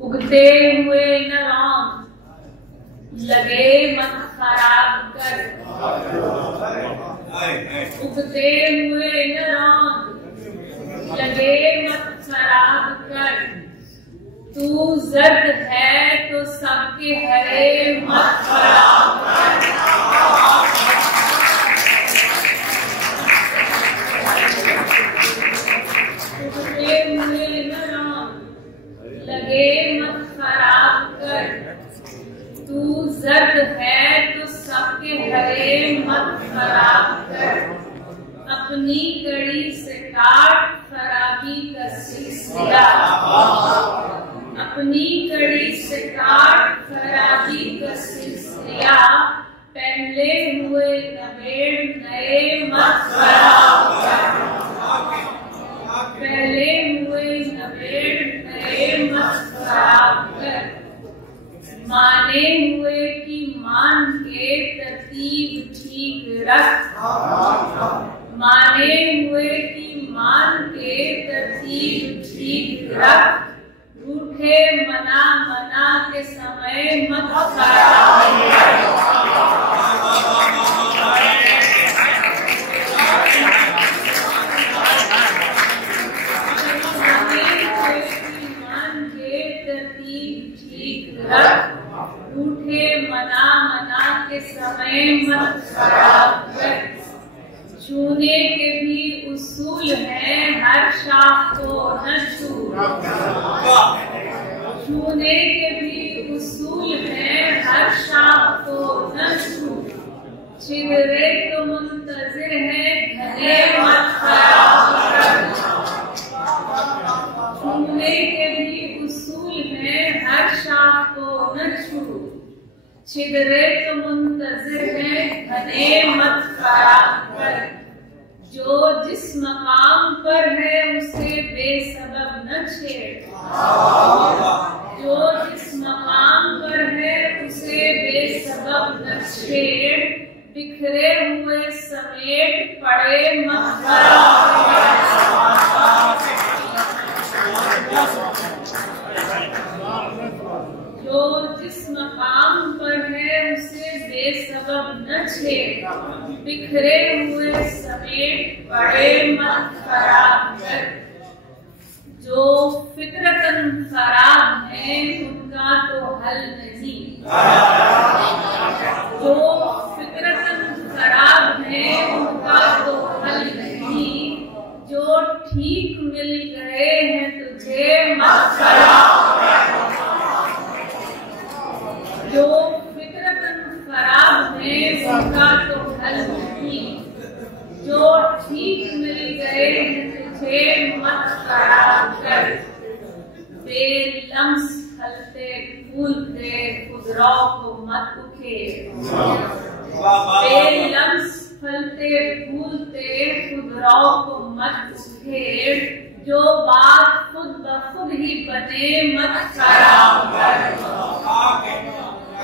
उगते हुए न रौंद, लगे मत खराब कर। उगते हुए न रौंद, लगे मत खराब कर। तू जर्द है तो सबके हरे मत खराब कर। उगते हुए न रौंद, लगे मत खराब कर। तू जर्द है तो सबके हरे मत खराब कर। अपनी कड़ी से काट खराबी का सिलसिला। अपनी कड़ी से काट खराबी का सिलसिला। पहले हुए नवेड़ नए मत खराब कर। पहले हुए नवेड़ नए मत खराब कर। माने हुए की मान के तरतीब ठीक रख। माने हुए की मान के तरतीब ठीक रख। रूठे मना मना के समय मत खराब कर। मान के तरतीब ठीक रख। रूठे मना मना के समय मत खराब कर। छूने के भी उसूल हैं, हर शाख को न छू। छूने के भी उसूल हैं, हर शाख को न छू। छिदरे तो मुंतजिर है, घने मत खराब कर। छूने के भी उसूल हैं, हर शाख को न छू। छिदरे तो मुंतजिर है, घने मत खराब कर। जो जिस मकाम पर है उसे बेसबब न छेड़। जो जिस मकाम पर है उसे बेसबब न छेड़। बिखरे हुए समेट पड़े मत खराब कर। जो जिस मकाम पर है उसे बेसबब न छेड़। बिखरे हुए समेट पड़े मत खराब कर। जो फितरतन खराब है उनका तो हल नहीं। जो फितरतन खराब है उनका तो हल नहीं। जो ठीक मिल गए हैं तुझे मत खराब कर। जो फितरतन खराब है उनका तो हल नहीं। जो ठीक मिल गए हैं तुझे मत खराब कर। बेलम्स फलते फूलते खुदरौ को मत उखेड़। बेलम्स फलते फूलते खुदरौ को मत उखेड़। जो बात खुद ब खुद ही बने मत खराब कर।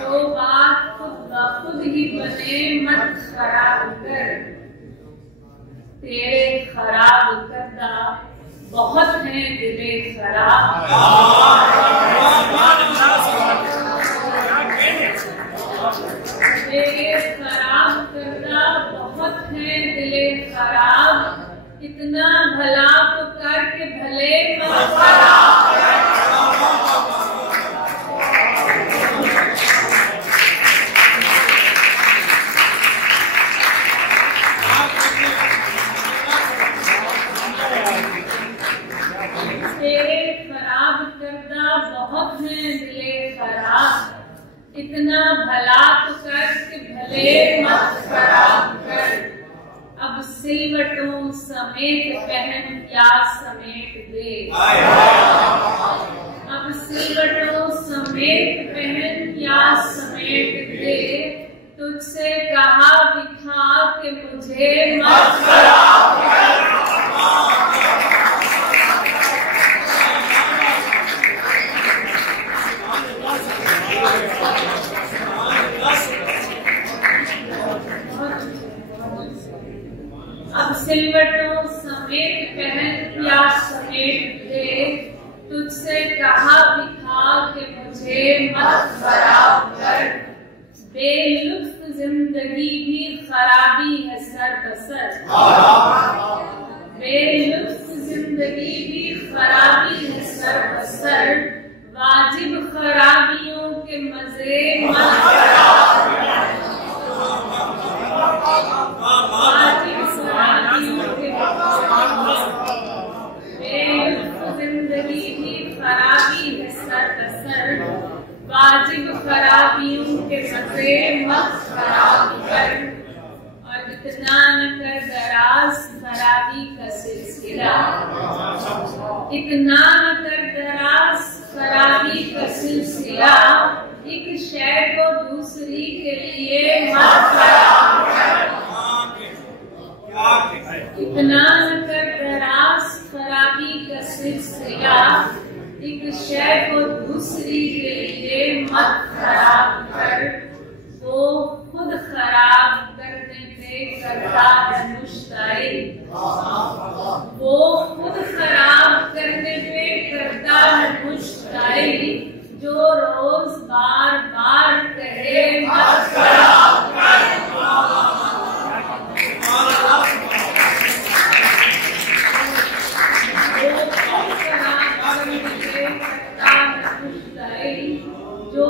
जो बात खुद ब खुद ही बने मत खराब कर। तेरे खराब करदा बहुत हैं दिले खराब। तेरे खराब करदा बहुत हैं दिले खराब। इतना भला तो करके भले मत खराब कर। तेरे खराब करदा बहुत हैं दिले खराब। इतना भला तो करके भले मत खराब कर। अब सिलवटों समेत पहन क्या समेट दे। अब सिलवटों समेत पहन क्या समेट दे। तुझसे कहा दिखा के मुझे मत खराब कर। अब सिलवटों समेत पहन क्या समेट दे। तुझसे मुझे मत खराब कर। बेलुत्फ जिंदगी भी खराबी है सर बसर। बेलुत्फ जिंदगी भी खराबी है सर बसर। वाजिब खराबियों के मजे मत खराब कर। वाजिब खराबियों के बेलुत्फ जिंदगी भी खराबी है सर बसर। वाजिब खराबियों के मजे मत खराब कर। और इतना न कर दराज खराबी का सिलसिला। इतना न कर दराज खराबी का सिलसिला। एक शय को दूसरी के लिए मत खराब कर। इतना न कर दराज खराबी का सिलसिला। एक शय को दूसरी के लिए मत खराब कर। वो खुद खराब करने पे करता है मुश्ताइल। वो खुद खराब करने पे करता है मुश्ताइल। जो रोज बार बार कहे मत खराब कर। जो